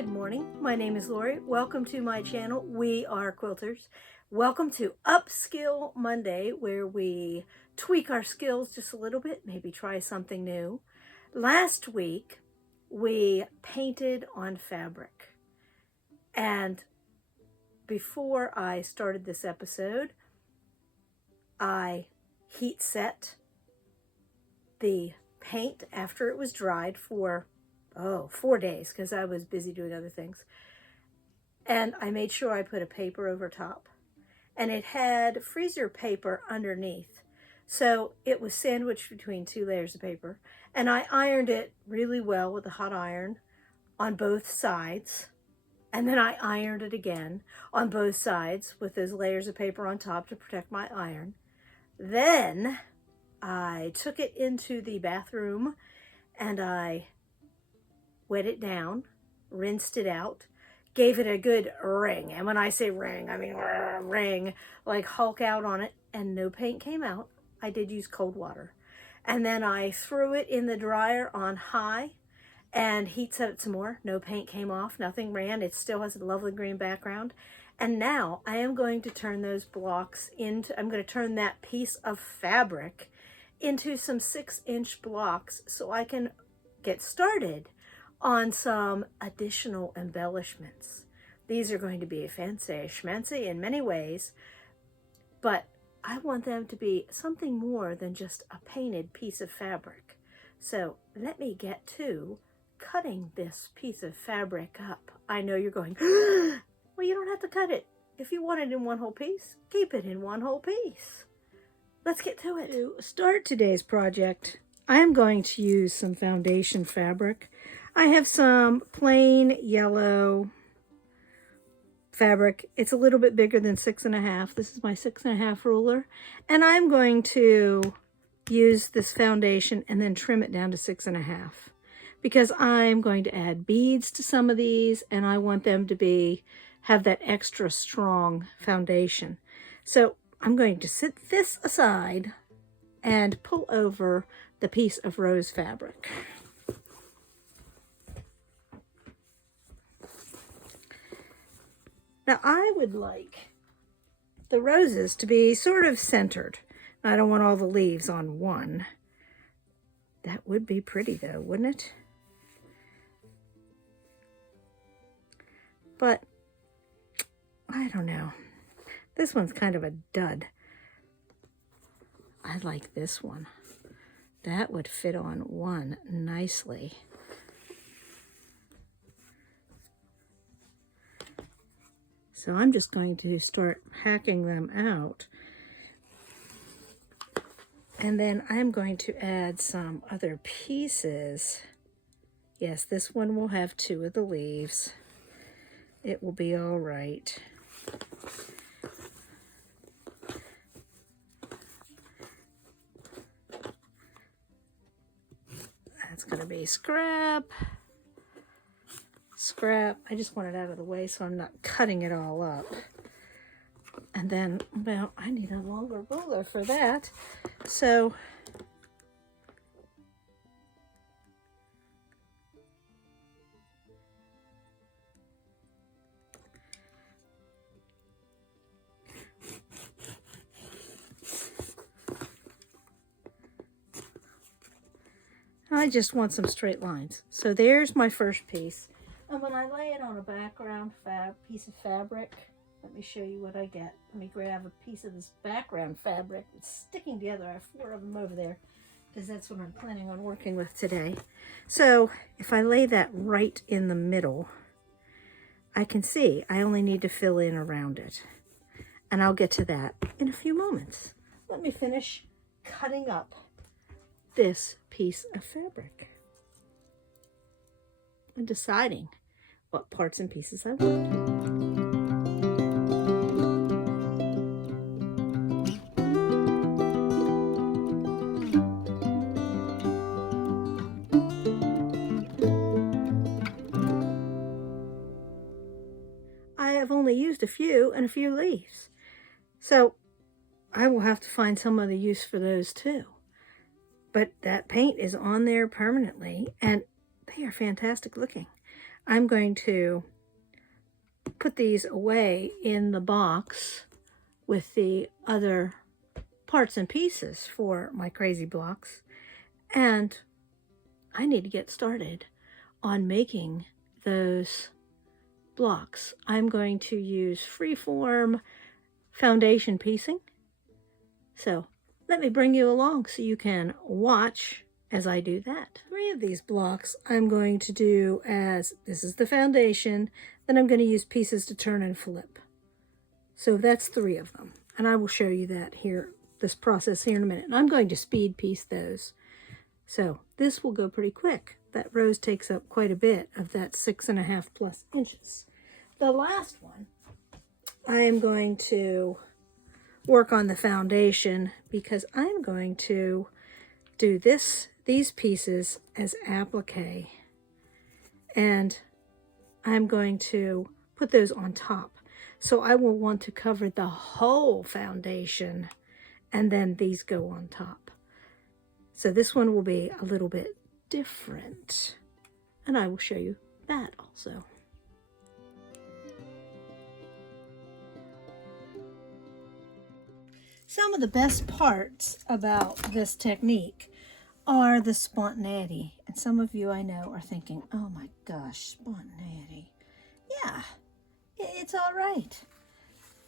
Good morning. My name is Lori. Welcome to my channel. We are quilters. Welcome to Upskill Monday, where we tweak our skills just a little bit, maybe try something new. Last week, we painted on fabric. And before I started this episode, I heat set the paint after it was dried for 4 days because I was busy doing other things. And I made sure I put a paper over top. And it had freezer paper underneath. So it was sandwiched between 2 layers of paper. And I ironed it really well with a hot iron on both sides. And then I ironed it again on both sides with those layers of paper on top to protect my iron. Then I took it into the bathroom and I wet it down, rinsed it out, gave it a good wring. And when I say wring, I mean wring, like Hulk out on it, and no paint came out. I did use cold water. And then I threw it in the dryer on high and heat set it some more. No paint came off, nothing ran. It still has a lovely green background. And now I am going to turn those blocks into, I'm going to turn that piece of fabric into some 6-inch blocks so I can get started on some additional embellishments. These are going to be fancy schmancy in many ways, but I want them to be something more than just a painted piece of fabric. So let me get to cutting this piece of fabric up. I know you're going, well, you don't have to cut it. If you want it in one whole piece, keep it in one whole piece. Let's get to it. To start today's project, I am going to use some foundation fabric. I have some plain yellow fabric. It's a little bit bigger than 6.5. This is my 6.5 ruler. And I'm going to use this foundation and then trim it down to 6.5. Because I'm going to add beads to some of these and I want them to have that extra strong foundation. So I'm going to set this aside and pull over the piece of rose fabric. Now I would like the roses to be sort of centered. I don't want all the leaves on one. That would be pretty though, wouldn't it? But I don't know. This one's kind of a dud. I like this one. That would fit on one nicely. So I'm just going to start hacking them out. And then I'm going to add some other pieces. Yes, this one will have 2 of the leaves. It will be all right. That's going to be scrap. I just want it out of the way so I'm not cutting it all up. And then, well, I need a longer ruler for that. So I just want some straight lines. So there's my first piece. And when I lay it on a background piece of fabric, let me show you what I get. Let me grab a piece of this background fabric. It's sticking together. I have 4 of them over there because that's what I'm planning on working with today. So if I lay that right in the middle, I can see I only need to fill in around it. And I'll get to that in a few moments. Let me finish cutting up this piece of fabric and deciding what parts and pieces I want. I have only used a few and a few leaves, so I will have to find some other use for those too. But that paint is on there permanently and they are fantastic looking. I'm going to put these away in the box with the other parts and pieces for my crazy blocks. And I need to get started on making those blocks. I'm going to use Freeform foundation piecing. So let me bring you along so you can watch as I do that. 3 of these blocks I'm going to do as, this is the foundation, then I'm going to use pieces to turn and flip. So that's 3 of them. And I will show you that here, this process here in a minute. And I'm going to speed piece those. So this will go pretty quick. That rose takes up quite a bit of that 6.5 plus inches. The last one, I am going to work on the foundation because I'm going to do these pieces as applique, and I'm going to put those on top. So I will want to cover the whole foundation, and then these go on top. So this one will be a little bit different, and I will show you that also. Some of the best parts about this technique are the spontaneity. And some of you I know are thinking, oh my gosh, spontaneity. Yeah, it's all right.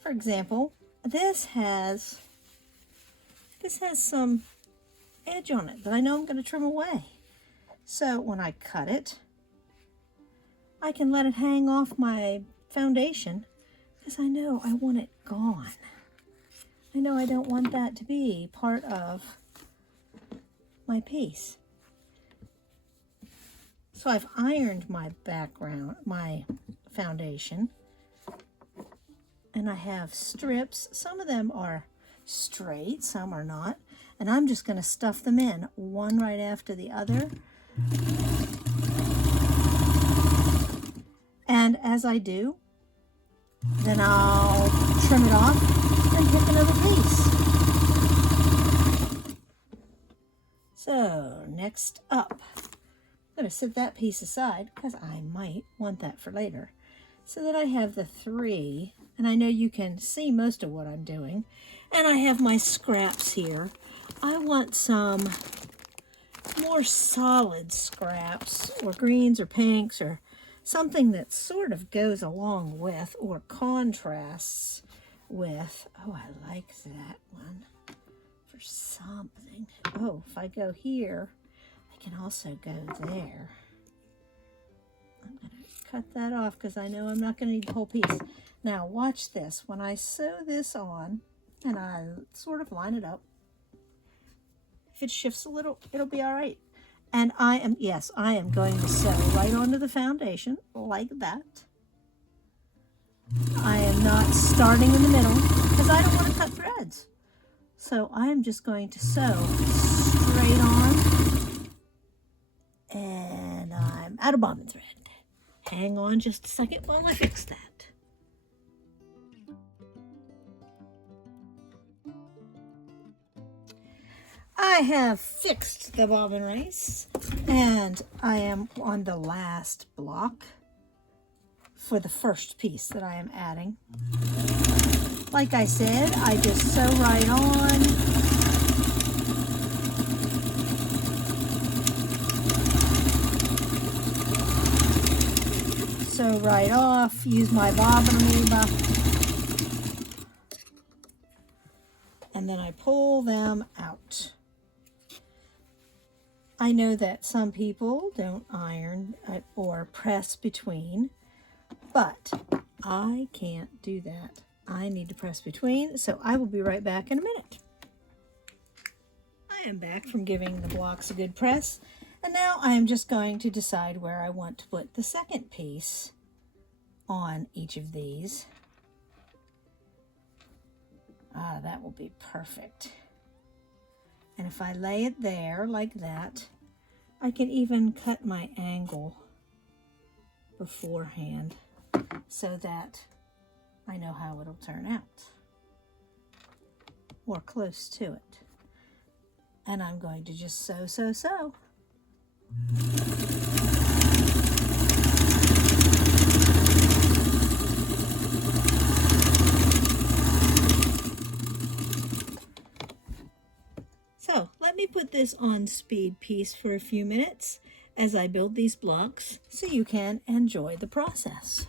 For example, this has some edge on it that I know I'm going to trim away. So when I cut it, I can let it hang off my foundation because I know I want it gone. I know I don't want that to be part of my piece. So I've ironed my background, my foundation, and I have strips. Some of them are straight, some are not, and I'm just going to stuff them in, one right after the other. And as I do, then I'll trim it off and pick another piece. So next up, I'm going to set that piece aside because I might want that for later. So that I have the 3, and I know you can see most of what I'm doing. And I have my scraps here. I want some more solid scraps, or greens or pinks, or something that sort of goes along with or contrasts with. Oh, I like that one for something. Oh, if I go here, I can also go there. I'm going to cut that off because I know I'm not going to need the whole piece. Now watch this. When I sew this on and I sort of line it up, if it shifts a little, it'll be all right. And I am going to sew right onto the foundation like that. I am not starting in the middle because I don't want to cut threads. So I am just going to sew straight on. And I'm out of bobbin thread. Hang on just a second while I fix that. I have fixed the bobbin race, and I am on the last block for the first piece that I am adding. Like I said, I just sew right on. Sew right off, use my bobbin reaver, and then I pull them out. I know that some people don't iron or press between, but I can't do that. I need to press between, so I will be right back in a minute. I am back from giving the blocks a good press, and now I am just going to decide where I want to put the second piece on each of these. Ah, that will be perfect. And if I lay it there like that, I can even cut my angle beforehand so that I know how it'll turn out, or close to it. And I'm going to just sew, sew, sew. put this on speed piece for a few minutes as I build these blocks so you can enjoy the process.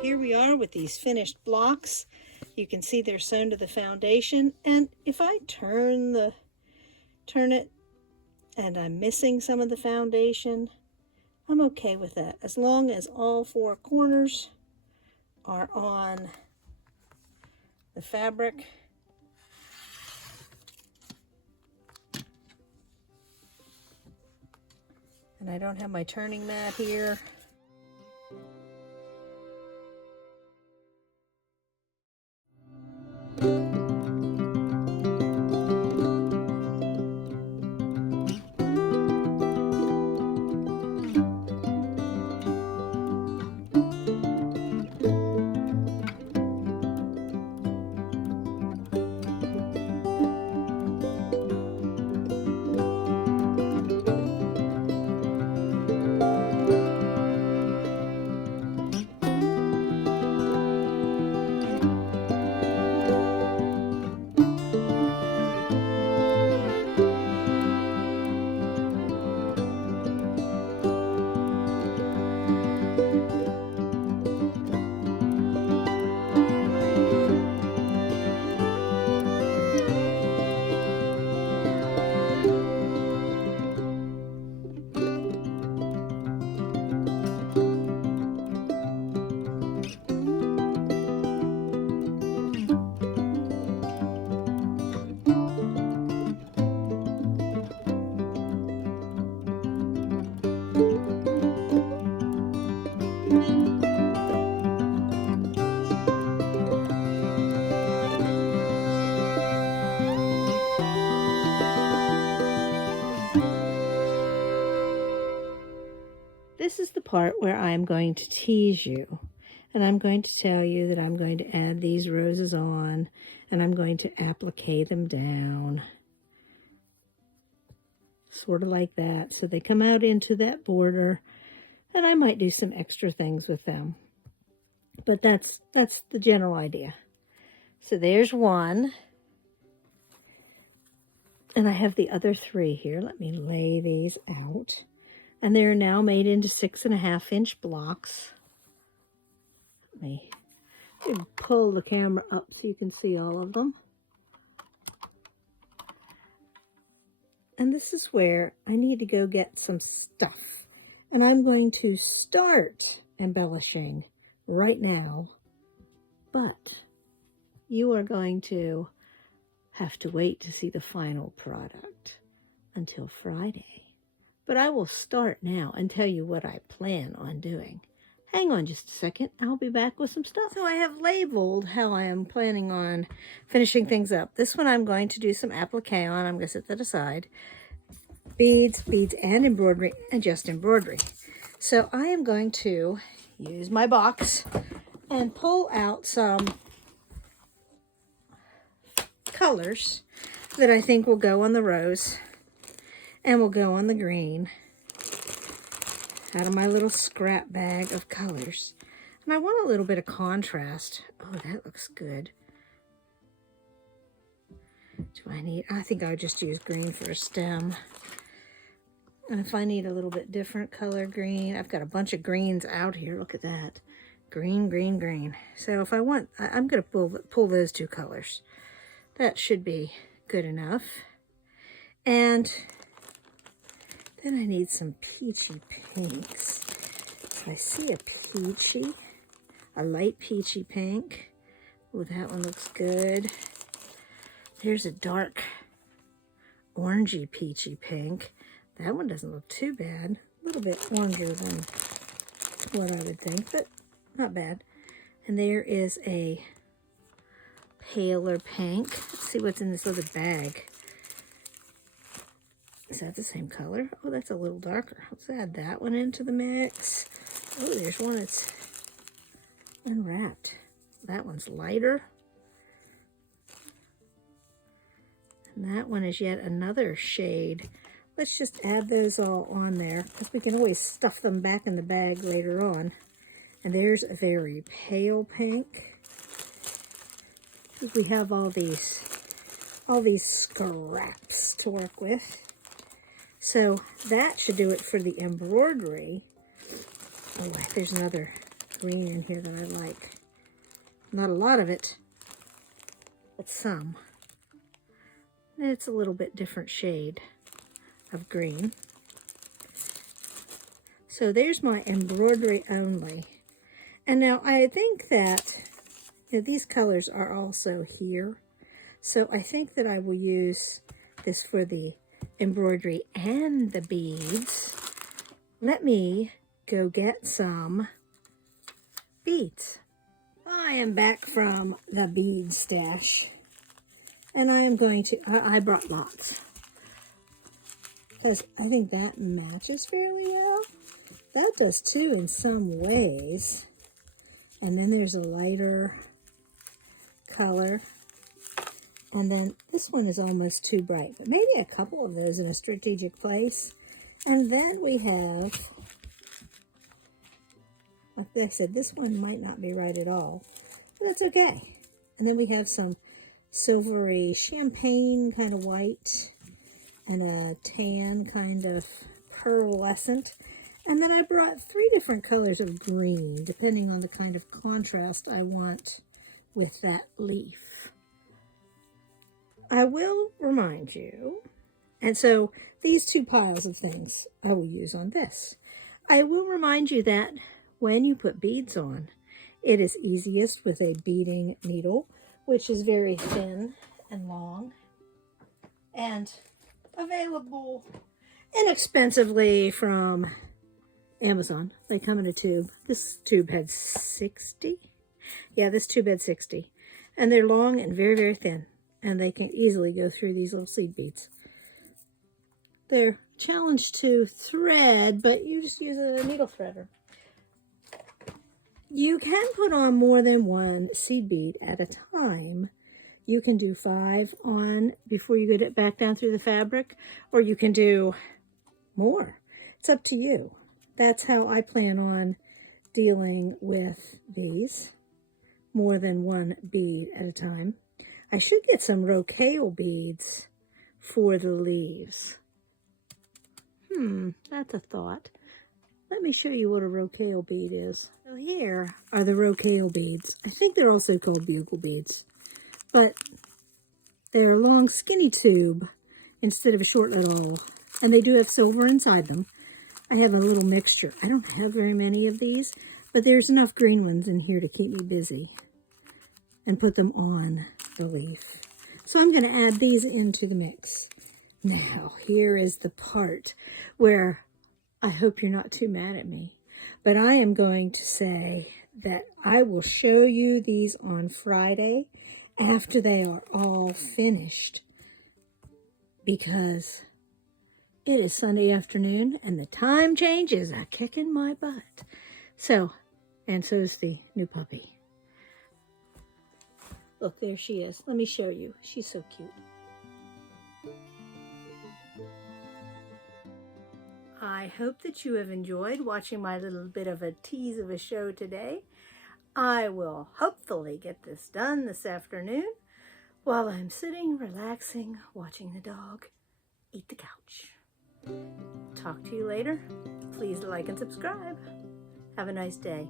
Here we are with these finished blocks. You can see they're sewn to the foundation, and if I turn it and I'm missing some of the foundation, I'm okay with that as long as all four corners are on the fabric. And I don't have my turning mat here. This is the part where I'm going to tease you, and I'm going to tell you that I'm going to add these roses on, and I'm going to applique them down, sort of like that, so they come out into that border, and I might do some extra things with them, but that's the general idea. So there's one, and I have the other three here. Let me lay these out. And they're now made into 6.5-inch blocks. Let me pull the camera up so you can see all of them. And this is where I need to go get some stuff. And I'm going to start embellishing right now. But you are going to have to wait to see the final product until Friday. But I will start now and tell you what I plan on doing. Hang on just a second. I'll be back with some stuff. So I have labeled how I am planning on finishing things up. This one I'm going to do some applique on. I'm going to set that aside. Beads and embroidery, and just embroidery. So I am going to use my box and pull out some colors that I think will go on the rose and will go on the green out of my little scrap bag of colors. And I want a little bit of contrast. Oh, that looks good. Do I need, I think I would just use green for a stem. And if I need a little bit different color green, I've got a bunch of greens out here. Look at that. Green, green, green. So if I want, I'm going to pull those two colors. That should be good enough. And Then I need some peachy pinks. If I see a peachy, a light peachy pink, oh, that one looks good. There's a dark orangey peachy pink. That one doesn't look too bad. A little bit oranger than what I would think, but not bad. And there is a paler pink. Let's see what's in this other bag. Is that the same color? Oh, that's a little darker. Let's add that one into the mix. Oh, there's one that's unwrapped. That one's lighter. And that one is yet another shade. Let's just add those all on there, because we can always stuff them back in the bag later on. And there's a very pale pink. We have all these scraps to work with. So that should do it for the embroidery. Oh, there's another green in here that I like. Not a lot of it, but some. It's a little bit different shade of green. So there's my embroidery only. And now I think that these colors are also here. So I think that I will use this for the embroidery and the beads. Let me go get some beads. I am back from the bead stash. And I am going to, I brought lots. Because I think that matches fairly well. That does too in some ways. And then there's a lighter color. And then this one is almost too bright. But maybe a couple of those in a strategic place. And then we have, like I said, this one might not be right at all. But that's okay. And then we have some silvery champagne kind of white and a tan kind of pearlescent. And then I brought 3 different colors of green, depending on the kind of contrast I want with that leaf. I will remind you, and so these 2 piles of things I will use on this. I will remind you that when you put beads on, it is easiest with a beading needle, which is very thin and long and available inexpensively from Amazon. They come in a tube. This tube had 60. Yeah, this tube had 60. And they're long and very, very thin. And they can easily go through these little seed beads. They're challenged to thread, but you just use a needle threader. You can put on more than 1 seed bead at a time. You can do 5 on before you get it back down through the fabric, or you can do more. It's up to you. That's how I plan on dealing with these. More than 1 bead at a time. I should get some rocaille beads for the leaves. That's a thought. Let me show you what a rocaille bead is. So here are the rocaille beads. I think they're also called bugle beads. But they're a long skinny tube instead of a short at all. And they do have silver inside them. I have a little mixture. I don't have very many of these, but there's enough green ones in here to keep me busy. And put them on the leaf. So I'm going to add these into the mix. Now, here is the part where I hope you're not too mad at me, but I am going to say that I will show you these on Friday after they are all finished, because it is Sunday afternoon and the time change is a kicking my butt. So, and so is the new puppy. Look, there she is. Let me show you. She's so cute. I hope that you have enjoyed watching my little bit of a tease of a show today. I will hopefully get this done this afternoon while I'm sitting, relaxing, watching the dog eat the couch. Talk to you later. Please like and subscribe. Have a nice day.